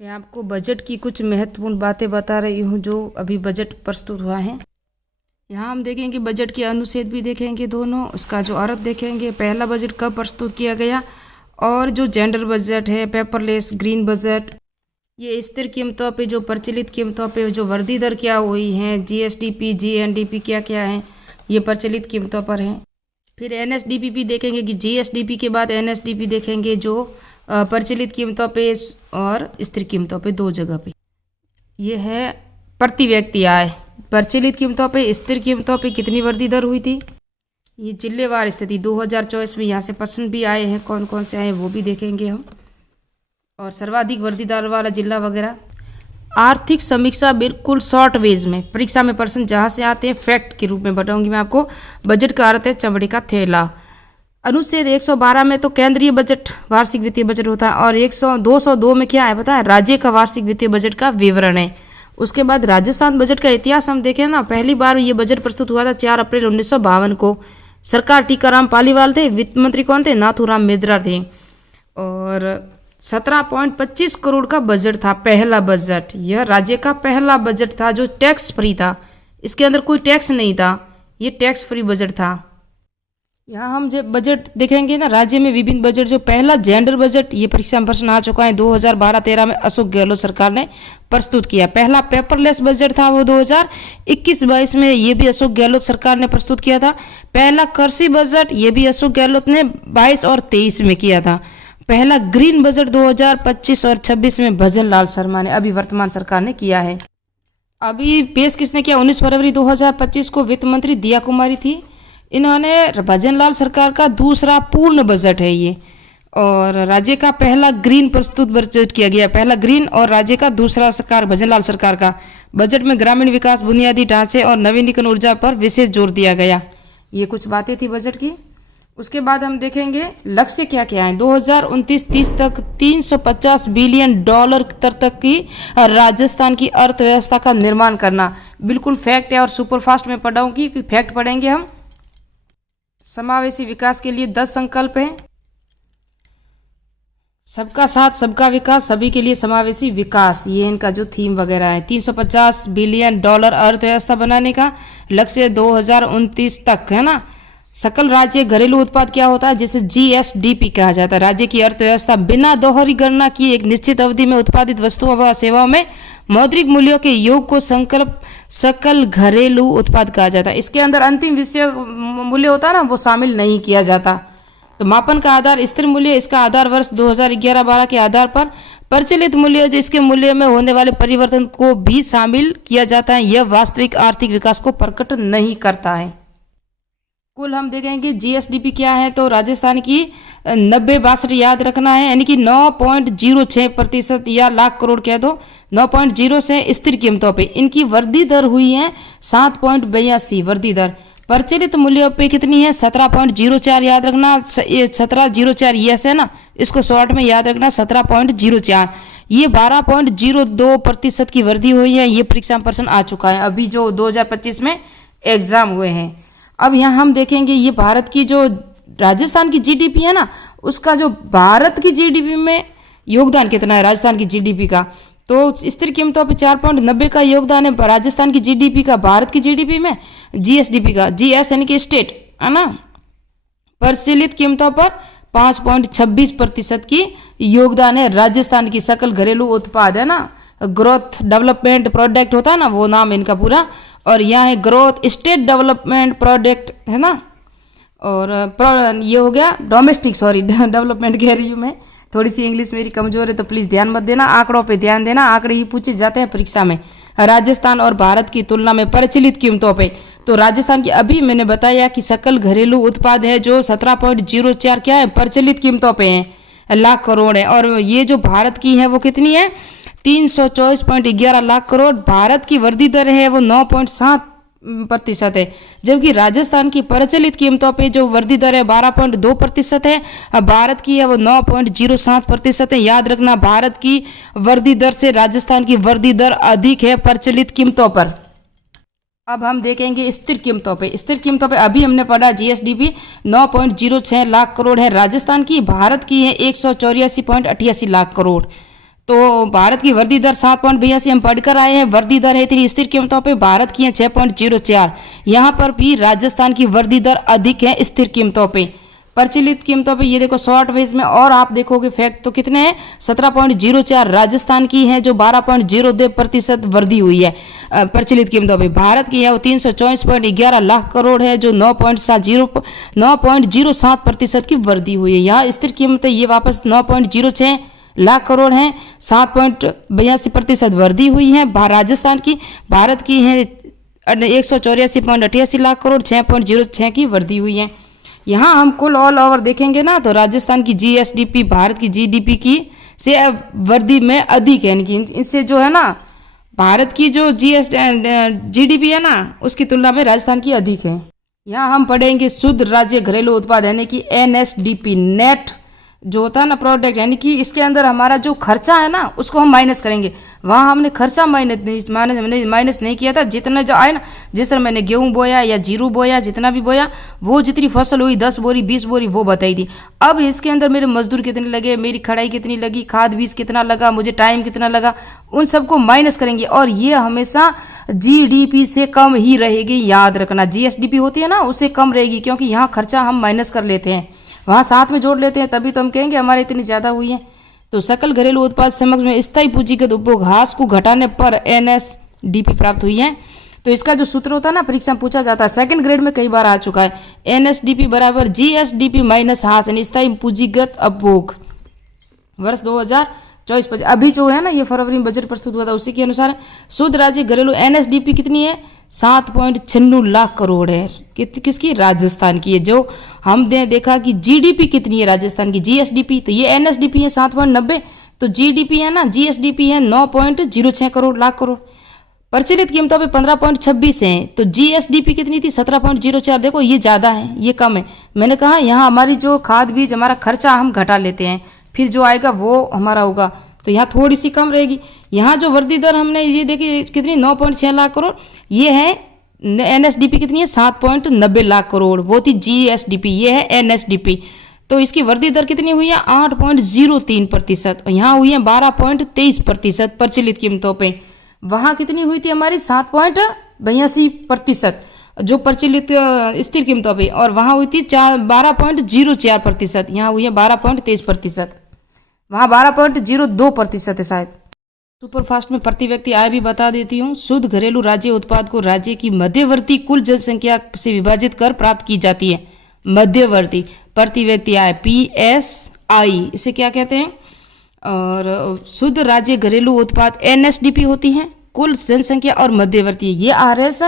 मैं आपको बजट की कुछ महत्वपूर्ण बातें बता रही हूँ जो अभी बजट प्रस्तुत हुआ है। यहाँ हम देखेंगे बजट के अनुच्छेद भी देखेंगे दोनों, उसका जो अर्थ देखेंगे, पहला बजट कब प्रस्तुत किया गया, और जो जेंडर बजट है, पेपरलेस ग्रीन बजट, ये स्थिर कीमतों पे जो प्रचलित कीमतों पे जो वृद्धि दर क्या हुई है, जीएसडीपी जीएनडीपी क्या क्या है, ये प्रचलित कीमतों पर है। फिर एनएसडीपी देखेंगे कि जीएसडीपी के बाद एनएसडीपी देखेंगे जो प्रचलित कीमतों पे और स्थिर कीमतों पे दो जगह पे। ये है प्रति व्यक्ति आय, प्रचलित कीमतों पे स्थिर कीमतों पे कितनी वृद्धि दर हुई थी। ये जिलेवार स्थिति 2024 में यहाँ से प्रश्न भी आए हैं, कौन कौन से आए हैं वो भी देखेंगे हम, और सर्वाधिक वृद्धि दर वाला जिला वगैरह। आर्थिक समीक्षा बिल्कुल शॉर्ट वेज में परीक्षा में प्रश्न जहाँ से आते हैं फैक्ट के रूप में बताऊंगी मैं आपको। बजट का अर्थ है चमड़े का थैला। अनुच्छेद 112 में तो केंद्रीय बजट वार्षिक वित्तीय बजट होता है, और 202 में क्या है पता है, राज्य का वार्षिक वित्तीय बजट का विवरण है। उसके बाद राजस्थान बजट का इतिहास हम देखें ना, पहली बार ये बजट प्रस्तुत हुआ था 4 अप्रैल 1952 को। सरकार टीकाराम पालीवाल थे, वित्त मंत्री कौन थे, नाथूराम मेदरा थे, और 17.25 करोड़ का बजट था पहला बजट। यह राज्य का पहला बजट था जो टैक्स फ्री था, इसके अंदर कोई टैक्स नहीं था, ये टैक्स फ्री बजट था। यहाँ हम जब बजट देखेंगे ना, राज्य में विभिन्न बजट, जो पहला जेंडर बजट, ये परीक्षा में प्रश्न आ चुका है, 2012-13 में अशोक गहलोत सरकार ने प्रस्तुत किया। पहला पेपरलेस बजट था वो 2021-22 में, ये भी अशोक गहलोत सरकार ने प्रस्तुत किया था। पहला कृषि बजट, ये भी अशोक गहलोत ने 22 और 23 में किया था। पहला ग्रीन बजट 2025 और 26 में भजन लाल शर्मा ने, अभी वर्तमान सरकार ने किया है। अभी पेश किसने किया, 19 फरवरी 2025 को वित्त मंत्री दिया कुमारी थी। इन्होंने भजन लाल सरकार का दूसरा पूर्ण बजट है ये, और राज्य का पहला ग्रीन प्रस्तुत बजट किया गया, पहला ग्रीन, और राज्य का दूसरा सरकार भजन लाल सरकार का। बजट में ग्रामीण विकास, बुनियादी ढांचे और नवीनीकरण ऊर्जा पर विशेष जोर दिया गया। ये कुछ बातें थी बजट की। उसके बाद हम देखेंगे लक्ष्य क्या क्या है। 2029-30 तक $350 बिलियन तक की राजस्थान की अर्थव्यवस्था का निर्माण करना। बिल्कुल फैक्ट है, और सुपरफास्ट में पढ़ाऊंगी कि फैक्ट पढ़ेंगे हम। समावेशी विकास के लिए 10 संकल्प हैं। सबका साथ सबका विकास, सभी के लिए समावेशी विकास, ये इनका जो थीम वगैरह है। $350 बिलियन अर्थव्यवस्था बनाने का लक्ष्य 2029 तक है ना। सकल राज्य घरेलू उत्पाद क्या होता है, जिसे जीएसडीपी कहा जाता है। राज्य की अर्थव्यवस्था बिना दोहरी गणना की एक निश्चित अवधि में उत्पादित वस्तुओं व सेवाओं में मौद्रिक मूल्यों के योग को संकल्प सकल घरेलू उत्पाद कहा जाता है। इसके अंदर अंतिम विषय मूल्य होता है ना, वो शामिल नहीं किया जाता। तो मापन का आधार स्थिर मूल्य, इसका आधार वर्ष 2011-12 के आधार पर प्रचलित मूल्य, जो इसके मूल्य में होने वाले परिवर्तन को भी शामिल किया जाता है। यह वास्तविक आर्थिक विकास को प्रकट नहीं करता है। कुल हम देखेंगे जीएसडीपी क्या है, तो राजस्थान की 90-62 याद रखना है, यानी कि 9.06% या लाख करोड़ कह दो, 9.0 से स्थिर कीमतों पे इनकी वृद्धि दर हुई है 7.82 वृद्धि दर। प्रचलित मूल्यों पे कितनी है, 17.04 याद रखना, 17.04 यस है ना, इसको शॉर्ट में याद रखना 17.04। ये 12.02% की वृद्धि हुई है। ये परीक्षा में प्रश्न आ चुका है अभी जो 2025 में एग्जाम हुए हैं। अब यहाँ हम देखेंगे ये भारत की जो राजस्थान की जीडीपी है ना, उसका जो भारत की जीडीपी में योगदान कितना है राजस्थान की जीडीपी का, तो स्थिर कीमतों पे 4.90 का योगदान है राजस्थान की जीडीपी का, भारत की जीडीपी में जीएसडीपी का, जीएस यानी कि स्टेट है ना। प्रचलित कीमतों पर 5.26% की योगदान है राजस्थान की सकल घरेलू उत्पाद है ना। ग्रोथ डेवलपमेंट प्रोडक्ट होता है ना, वो नाम इनका पूरा, और यहाँ है ग्रोथ स्टेट डेवलपमेंट प्रोडक्ट है ना, और ये हो गया डोमेस्टिक, सॉरी डेवलपमेंट कह रही हूँ मैं, थोड़ी सी इंग्लिश मेरी कमजोर है तो प्लीज़ ध्यान मत देना, आंकड़ों पे ध्यान देना, आंकड़े ही पूछे जाते हैं परीक्षा में। राजस्थान और भारत की तुलना में प्रचलित कीमतों पे, तो राजस्थान की अभी मैंने बताया कि सकल घरेलू उत्पाद है जो 17.04 क्या है, प्रचलित कीमतों पे है, लाख करोड़ है, और ये जो भारत की है वो कितनी है, 324.11 लाख करोड़। भारत की वृद्धि दर है वो 9.7% है, जबकि राजस्थान की प्रचलित कीमतों पे जो वृद्धि दर है 12.2% है, भारत की है वो 9.07% है। याद रखना, भारत की वृद्धि दर से राजस्थान की वृद्धि दर अधिक है प्रचलित कीमतों पर। अब हम देखेंगे स्थिर कीमतों पे। स्थिर कीमतों पे अभी हमने पढ़ा जीएसडीपी 9.06 लाख करोड़ है राजस्थान की, भारत की है 184.88 लाख करोड़। तो भारत की वृद्धि दर 7.82 हम पढ़कर आए हैं। वृद्धि दर है इतनी स्थिर कीमतों पे, भारत की है 6.04। यहाँ पर भी राजस्थान की वृद्धि दर अधिक है स्थिर कीमतों पे। प्रचलित कीमतों पे ये देखो शॉर्ट वेज में, और आप देखोगे फैक्ट तो कितने हैं, 17.04 राजस्थान की है, जो 12.02% वृद्धि हुई है प्रचलित कीमतों पे। भारत की है वो 324.11 लाख करोड़ है, जो 9.07% की वृद्धि हुई है। यहाँ स्थिर कीमतें ये वापस 9.06 लाख करोड़ हैं, 7.82% वृद्धि हुई है राजस्थान की। भारत की है 184.88 लाख करोड़, 6.06 की वृद्धि हुई है। यहाँ हम कुल ऑल ओवर देखेंगे ना, तो राजस्थान की जीएसडीपी भारत की जीडीपी की से वृद्धि में अधिक है, यानी इससे जो है ना भारत की जो जीडीपी है ना उसकी तुलना में राजस्थान की अधिक है। यहाँ हम पढ़ेंगे शुद्ध राज्य घरेलू उत्पाद यानी कि एनएसडीपी, नेट जो होता है ना प्रोडक्ट, यानी कि इसके अंदर हमारा जो खर्चा है ना उसको हम माइनस करेंगे। वहाँ हमने खर्चा माइनस नहीं किया था, जितना जो आए ना, जिस तरह मैंने गेहूं बोया या जीरू बोया, जितना भी बोया वो जितनी फसल हुई 10 बोरी 20 बोरी वो बताई थी। अब इसके अंदर मेरे मजदूर कितने लगे, मेरी खड़ाई कितनी लगी, खाद बीज कितना लगा, मुझे टाइम कितना लगा, उन सबको माइनस करेंगे। और ये हमेशा जीडीपी से कम ही रहेगी, याद रखना। जीएसडीपी होती है ना उससे कम रहेगी, क्योंकि यहाँ खर्चा हम माइनस कर लेते हैं, वहाँ साथ में जोड़ लेते हैं, तभी तो हम कहेंगे हमारे इतनी ज़्यादा हुई है। तो सकल घरेलू उत्पाद समग्र में स्थायी पूंजीगत उपभोग ह्रास को घटाने पर एनएसडीपी प्राप्त हुई है। तो इसका जो सूत्र होता है ना परीक्षा में पूछा जाता है, सेकंड ग्रेड में कई बार आ चुका है, एनएसडीपी बराबर जीएसडीपी माइनस ह्रास यानी स्थायी पूंजीगत उपभोग वर्ष 2024-25। अभी जो है ना ये फरवरी में बजट प्रस्तुत हुआ था उसी के अनुसार शुद्ध राज्य घरेलू एनएसडीपी कितनी है, 7.96 लाख करोड़ है। किसकी, राजस्थान की है। जो हमने देखा कि जीडीपी कितनी है राजस्थान की, जीएसडीपी, तो ये एनएसडीपी है 7.90, तो जीडीपी है ना जीएसडीपी है 9.06 करोड़ लाख करोड़। प्रचलित कीमतों पे 15.26 है, तो जीएसडीपी कितनी थी, 17.04। देखो ये ज़्यादा है ये कम है। मैंने कहा यहाँ हमारी जो खाद बीज हमारा खर्चा हम घटा लेते हैं, फिर जो आएगा वो हमारा होगा, तो यहाँ थोड़ी सी कम रहेगी। यहाँ जो वृद्धि दर हमने ये देखी कितनी, 9.6 लाख करोड़, ये है एनएसडीपी कितनी है, 7.90 लाख करोड़, वो थी जीएसडीपी, ये है एनएसडीपी। तो इसकी वृद्धि दर कितनी हुई है, 8.03%, और यहाँ हुई है 12.23% प्रचलित कीमतों पे। वहाँ कितनी हुई थी हमारी, 7.82% जो प्रचलित स्थिर कीमतों पे, और वहाँ हुई थी 12.04%, यहाँ हुई है 12.23%, वहाँ 12.02% है शायद। सुपरफास्ट में प्रति व्यक्ति आय भी बता देती हूँ। शुद्ध घरेलू राज्य उत्पाद को राज्य की मध्यवर्ती कुल जनसंख्या से विभाजित कर प्राप्त की जाती है। मध्यवर्ती प्रति व्यक्ति आय PSI, इसे क्या कहते हैं। और शुद्ध राज्य घरेलू उत्पाद NSDP होती है, कुल जनसंख्या और मध्यवर्ती। ये RS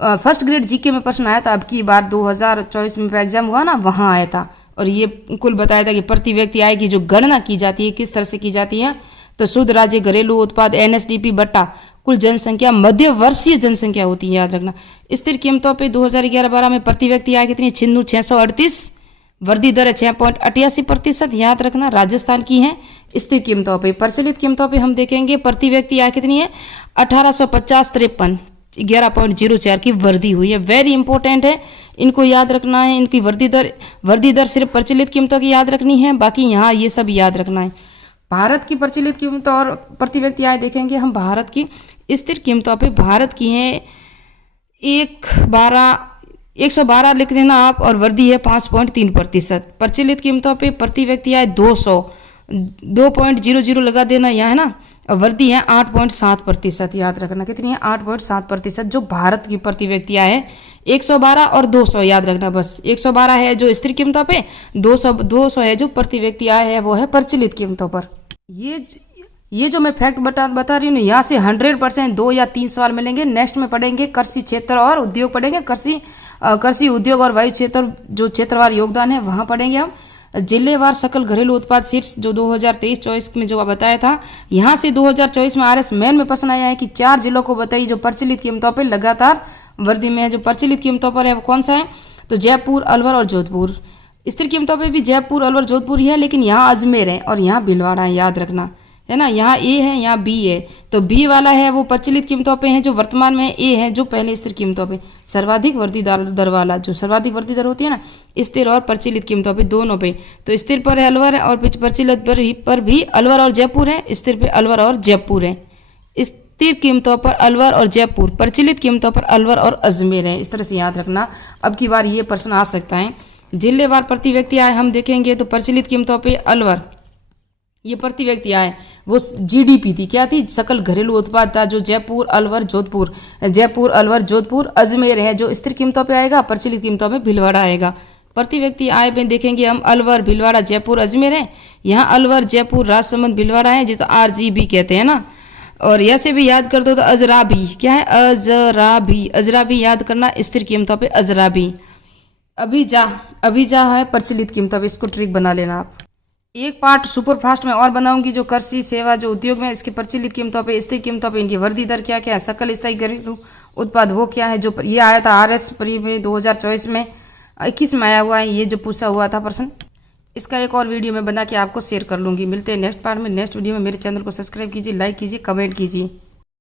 फर्स्ट ग्रेड जीके में प्रश्न आया था, अब की बार 2024 में एग्जाम हुआ ना, वहाँ आया था। और ये कुल बताया था कि प्रति व्यक्ति आय की जो गणना की जाती है किस तरह से की जाती है, तो शुद्ध राज्य घरेलू उत्पाद NSDP बट्टा कुल जनसंख्या मध्यवर्षीय जनसंख्या होती है, याद रखना। स्थिर कीमतों पे 2011-12 में प्रति व्यक्ति आय कितनी, 638, वृद्धि दर है 6.88%, याद रखना। राजस्थान की है स्थिर कीमतों पे। प्रचलित कीमतों पे हम देखेंगे प्रति व्यक्ति आय कितनी है, 1850-53, 11.04 की वृद्धि हुई है। वेरी इंपॉर्टेंट है, इनको याद रखना है। इनकी वृद्धि दर सिर्फ प्रचलित कीमतों की याद रखनी है, बाकी यहाँ ये सब याद रखना है। भारत की प्रचलित कीमतों और प्रति व्यक्ति आय देखेंगे हम। भारत की स्थिर कीमतों पे भारत की है 112 लिख देना आप, और वृद्धि है 5.3%। प्रचलित कीमतों पे प्रति व्यक्ति आय 200 लगा देना यहाँ, है ना। और वृद्धि है 8.7%, याद रखना। कितनी है, 8.7% जो भारत की प्रति व्यक्ति आय है। 112 और 200 याद रखना बस। 112 है जो स्थिर कीमतों पे, 200 है जो प्रति व्यक्ति आय है, वो है प्रचलित कीमतों पर। ये जो मैं फैक्ट बता रही हूँ, यहाँ से 100% 2 या 3 सवाल मिलेंगे। नेक्स्ट में पढ़ेंगे कृषि क्षेत्र और उद्योग पढ़ेंगे। कृषि उद्योग और वायु क्षेत्र जो क्षेत्रवार योगदान है वहाँ पढ़ेंगे हम। जिलेवार सकल घरेलू उत्पाद शीर्ष जो 2023-24 में जो बताया था, यहाँ से 2024 में RS मेन में प्रश्न आया है कि 4 जिलों को बताइए जो प्रचलित कीमतों पर लगातार वृद्धि में है। जो प्रचलित कीमतों पर है वो कौन सा है, तो जयपुर, अलवर और जोधपुर। स्थिर कीमतों पे भी जयपुर, अलवर, जोधपुर ही है, लेकिन यहाँ अजमेर है और यहाँ भीलवाड़ा है, याद रखना। है ना। यहाँ ए है, यहाँ बी है, तो बी वाला है वो प्रचलित कीमतों पे है जो वर्तमान में, ए है जो पहले स्थिर कीमतों पे। सर्वाधिक वृद्धि दर वाला, जो सर्वाधिक वृद्धि दर होती है ना, स्थिर और प्रचलित कीमतों पे दोनों पे, तो स्थिर पर है अलवर है और प्रचलित पर भी अलवर और जयपुर है, स्थिर पे अलवर और जयपुर है। स्थिर कीमतों पर अलवर और जयपुर, प्रचलित कीमतों पर अलवर और अजमेर है। इस तरह से याद रखना। अब की बार ये प्रश्न आ सकता है। जिलेवार प्रति व्यक्ति आय हम देखेंगे तो प्रचलित कीमतों पे अलवर, ये प्रति व्यक्ति आय वो जीडीपी थी, क्या थी, सकल घरेलू उत्पाद था, जो जयपुर अलवर जोधपुर, जयपुर अलवर जोधपुर अजमेर है, जो स्थिर कीमतों पे आएगा, प्रचलित कीमतों में भीलवाड़ा आएगा। प्रति व्यक्ति आय में देखेंगे हम अलवर भीलवाड़ा जयपुर अजमेर है, यहाँ अलवर जयपुर राजसमंद भीलवाड़ा है, जिसे RGB कहते हैं ना। और ऐसे भी याद कर दो तो अजराबी, क्या है, अजराबी, अजराबी याद करना, स्थिर कीमतों पे अजराबी। अभिजा है प्रचलित कीमतों पे, इसको ट्रिक बना लेना आप। एक पार्ट सुपर फास्ट में और बनाऊंगी, जो कृषि सेवा जो उद्योग में इसकी प्रचलित कीमतों पे स्थिर कीमतों पे इनकी वृद्धि दर क्या क्या है, सकल स्थायी घरेलू उत्पाद वो क्या है, जो ये आया था RS प्री में 2024 में 21 में आया हुआ है, ये जो पूछा हुआ था प्रश्न। इसका एक और वीडियो मैं बना के आपको शेयर कर लूँगी। मिलते हैं नेक्स्ट पार्ट में, नेक्स्ट वीडियो में। मेरे चैनल को सब्सक्राइब कीजिए, लाइक कीजिए, कमेंट कीजिए।